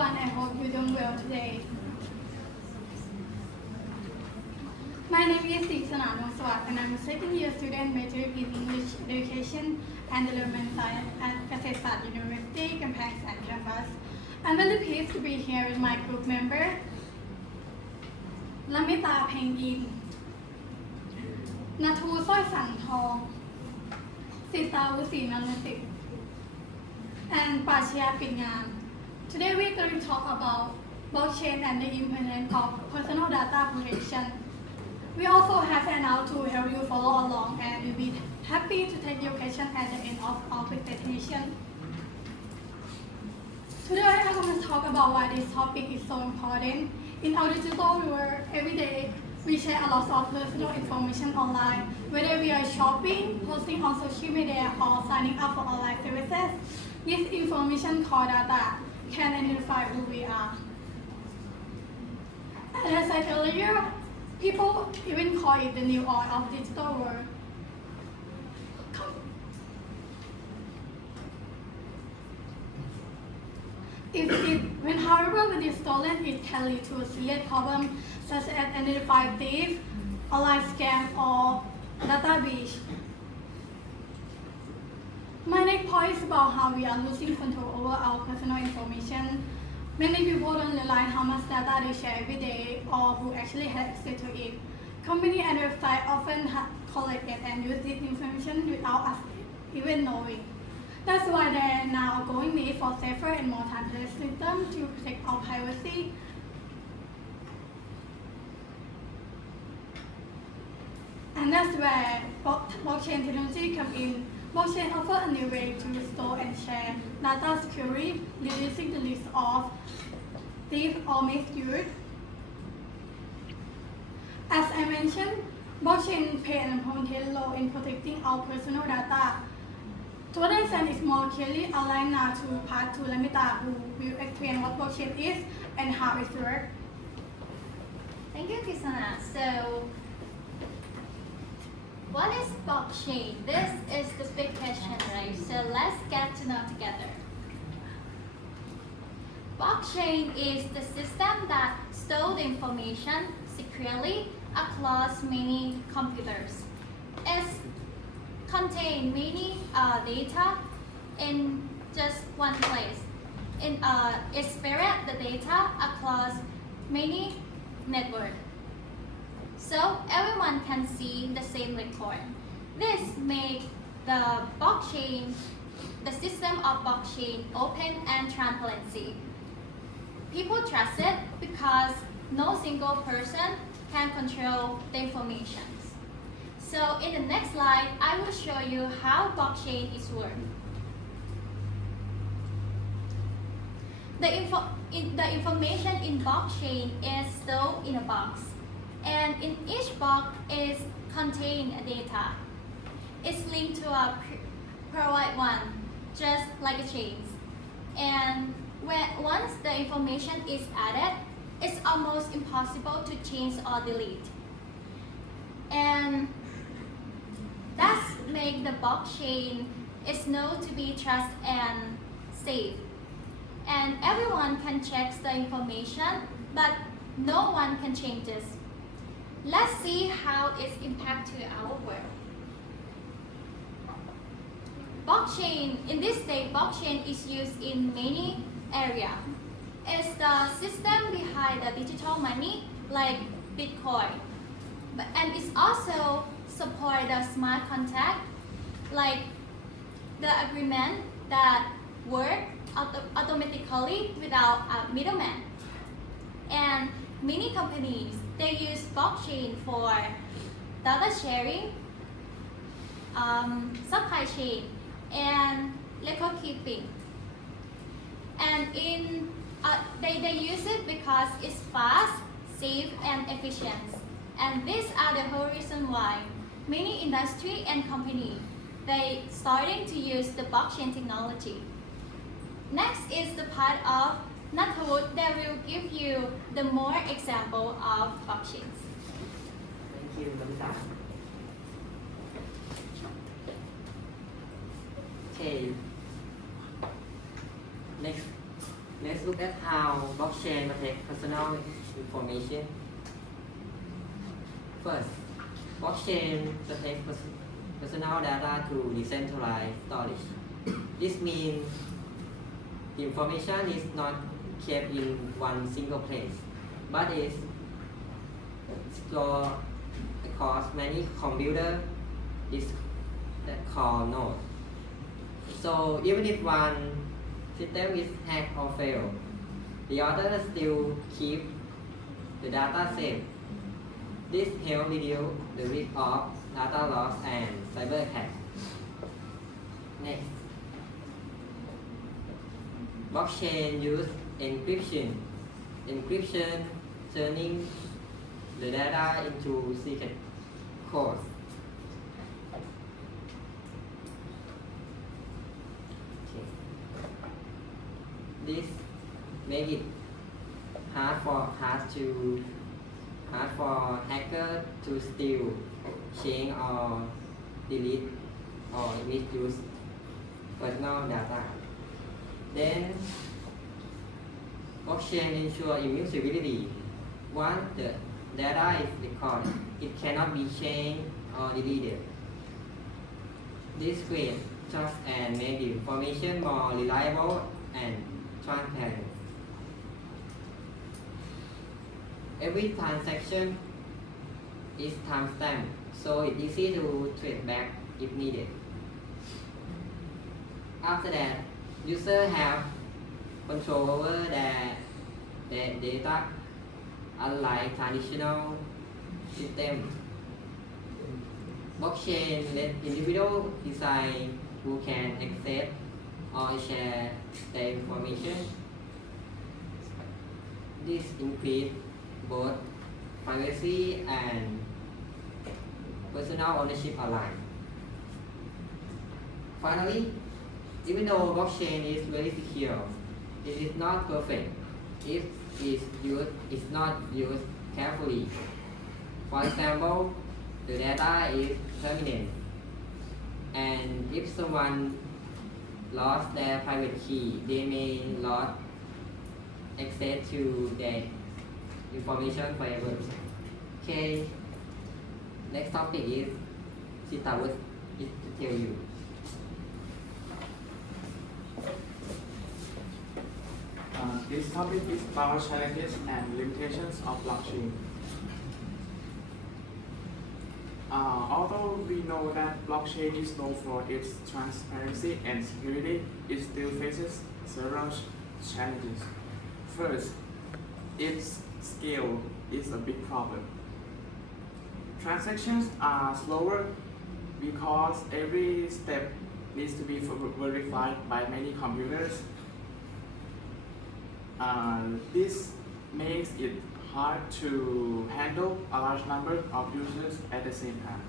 everyone, I hope you're doing well today. My name is Deepsana Nungswat and I'm a second year student majoring in English Education and Development Science at Kasetsat University, Kamphangsam campus. I'm very pleased to be here with my group member, Lamita Pengin, Natu Soi Sang Thong, Sita Usi Nanusit, and Pachia Pinyam. Today we're going to talk about blockchain and the importance of personal data protection. We also have an out to help you follow along and we'll be happy to take your question at the end of our presentation. Today I'm going to talk about why this topic is so important. In our digital world, every day we share a lot of personal information online, whether we are shopping, posting on social media, or signing up for online services. This information called data can identify who we are. And as I said earlier, people even call it the new oil of digital world. When however it is stolen, it can lead to a serious problem such as identified thief, online scam, or data breach. My next point is about how we are losing control over our personal information. Many people don't realize how much data they share every day or who actually have access to it. Companies and websites often collect it and use this information without us even knowing. That's why there is now a growing need for safer and more time-based systems to protect our privacy. And that's where blockchain technology comes in. Blockchain offers a new way to store and share data securely, reducing the risk of theft or misuse. As I mentioned, blockchain plays an important role in protecting our personal data. To understand it more clearly, I'd like now to pass to Lamita, who will explain what blockchain is and how it works. Thank you, Kisana. So, what is blockchain? This is the big question, right? So let's get to know together. Blockchain is the system that stores the information securely across many computers. It contains many data in just one place. It spreads the data across many networks. So everyone can see the same record. This makes the blockchain, the system of blockchain open and transparency. People trust it because no single person can control the information. So in the next slide, I will show you how blockchain is working. The information in blockchain is stored in a box. And in each box is contained data. It's linked to a private one, just like a chain. And once the information is added, it's almost impossible to change or delete. And that's make the blockchain is known to be trust and safe. And everyone can check the information, but no one can change this. Let's see how it impacts our world. Blockchain, in this day, blockchain is used in many areas. It's the system behind the digital money, like Bitcoin. And it's also support the smart contract, like the agreement that work automatically without a middleman. And many companies, they use blockchain for data sharing, supply chain, and record keeping. And they use it because it's fast, safe, and efficient. And these are the whole reason why many industry and companies, they starting to use the blockchain technology. Next is the part of Nathawood that will give you the more example of blockchains. Thank you, Lamita. Okay. Let's look at how blockchain protects personal information. First, blockchain protects personal data through decentralized storage. This means the information is not kept in one single place, but is stored across many computer disks that call nodes. So even if one system is hacked or failed, the other still keep the data safe. This helps reduce the risk of data loss and cyber attacks. Next, blockchain use encryption. Encryption turning the data into secret code. Okay. This make it hard for hacker to steal, change or delete or misuse personal data. Then blockchain ensure immutability. Once the data is recorded, it cannot be changed or deleted. This creates trust and make the information more reliable and transparent. Every transaction is timestamped, so it's easy to trace back if needed. After that, users have control over their data, unlike traditional systems. Blockchain let individuals decide who can access or share their information. This increases both privacy and personal ownership alike. Finally, even though blockchain is very secure, it is not perfect if it's not used carefully. For example, the data is permanent, and if someone lost their private key, they may lose access to their information forever. Okay, next topic is Sitawut is to tell you. This topic is about challenges and limitations of blockchain. Although we know that blockchain is known for its transparency and security, it still faces several challenges. First, its scale is a big problem. Transactions are slower because every step needs to be verified by many computers. This makes it hard to handle a large number of users at the same time.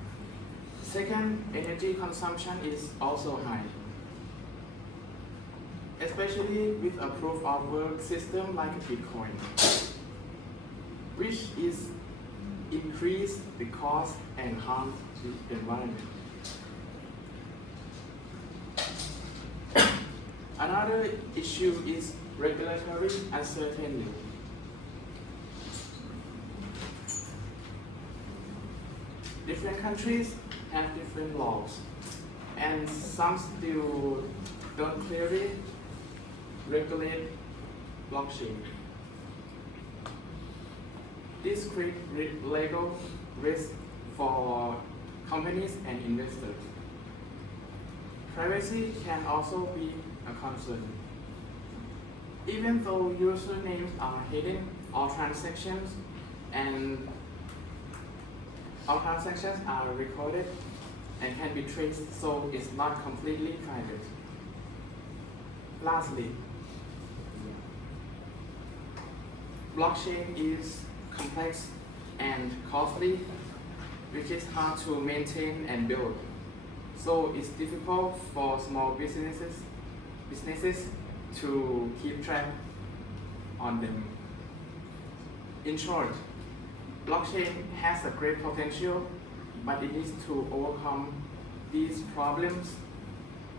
Second, energy consumption is also high, especially with a proof of work system like Bitcoin, which is increase the cost and harm the environment. Another issue is regulatory uncertainty. Different countries have different laws, and some still don't clearly regulate blockchain. This creates legal risk for companies and investors. Privacy can also be a concern. Even though usernames are hidden, all transactions are recorded and can be traced, so it's not completely private. Lastly, blockchain is complex and costly, which is hard to maintain and build. So it's difficult for small businesses to keep track on them. In short, blockchain has a great potential, but it needs to overcome these problems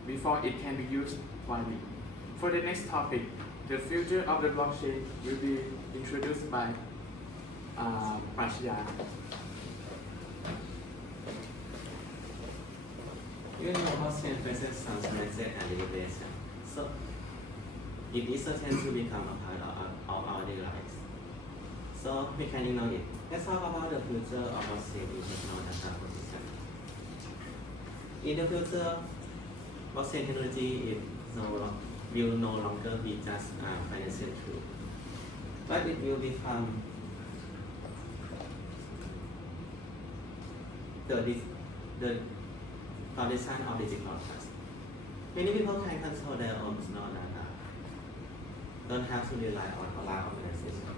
before it can be used widely. For the next topic, The future of the blockchain will be introduced by Prashya. Even though blockchain faces some challenges and limitations, so it is certain to become a part of our daily lives. So we can ignore it. Let's talk about the future of blockchain in personal data protection. In the future, blockchain technology will no longer be just a financial tool, but it will become the foundation of digital trust. Many people can control their own personal data, don't have to rely on a large organization.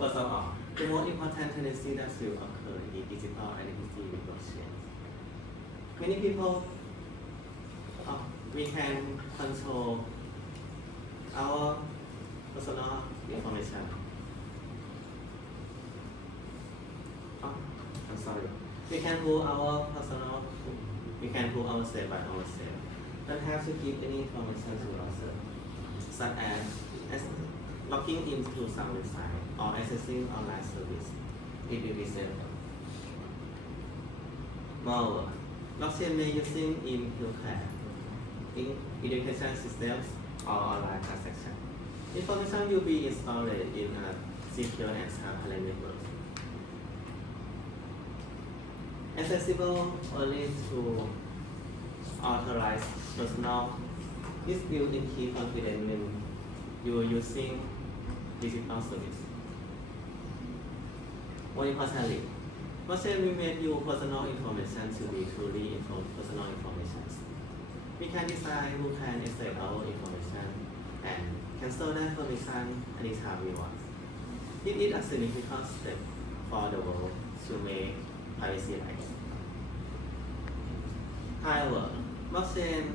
First of all, the most important tendency that will occur is digital identity with blockchain. Many people, we can control our personal information. I'm sorry. We can pull our personal, we can pull ourselves by ourselves. Don't have to give any information to ourselves, such as logging into some website or accessing online service. It will be safer. Moreover, blockchain may using in healthcare, in education systems, or online transactions. Information will be stored in a secure and transparent network. Accessible only to authorized personnel. This will increase confidence when you are using digital service. More importantly, blockchain will make your personal information to be truly personal information. We can decide who can access our information and can store that information anytime we want. It is a significant step for the world to make privacy rights. However, blockchain,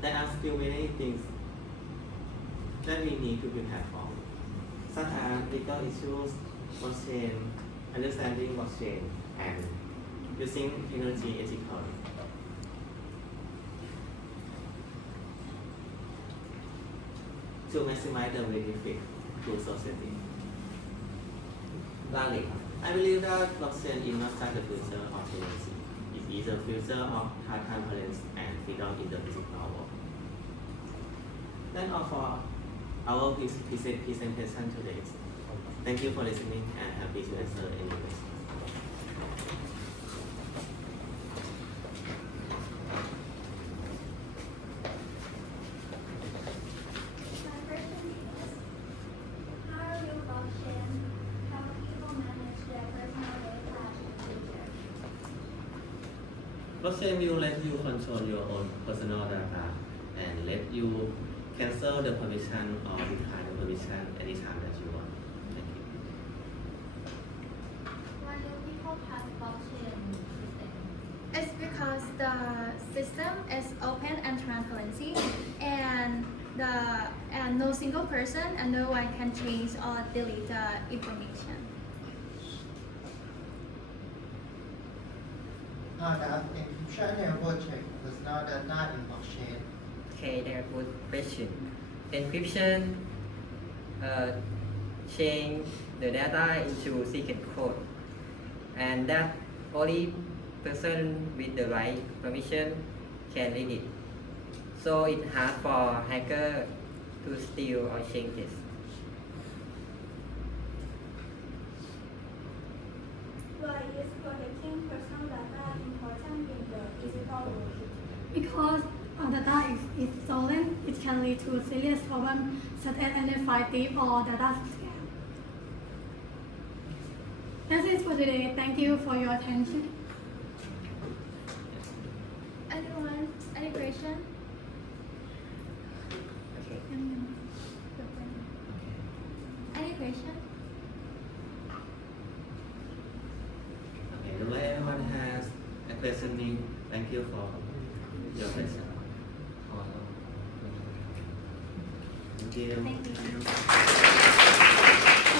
there are still many things that we need to prepare for, such as legal issues, blockchain, understanding blockchain, and using technology ethically. To maximize the benefit to society. Lastly, I believe that blockchain is not just the future of technology. It is the future of transparency and freedom in the digital world. That's all for our presentation today. Thank you for listening and happy to answer any questions. My question is, how will blockchain help people manage their personal data in the future? Blockchain will let you control your own personal data and let you cancel the permission or decline the permission anytime that you want. Thank you. Why do people have blockchain system? It's because the system is open and transparency, and no single person and no one can change or delete the information. How does encryption and protect personal data in blockchain? Okay, that's a good question. Encryption change the data into secret code, and that only person with the right permission can read it. So it's hard for hacker to steal or change this. Why is protecting personal data important in the digital world? Because data is stolen, it can lead to serious problems such as identity thief or data scam. That's it for today. Thank you for your attention. Anyone? Any question? Okay. Any question? Okay, the way everyone has a questioning, thank you for your question. Thank you. Thank you.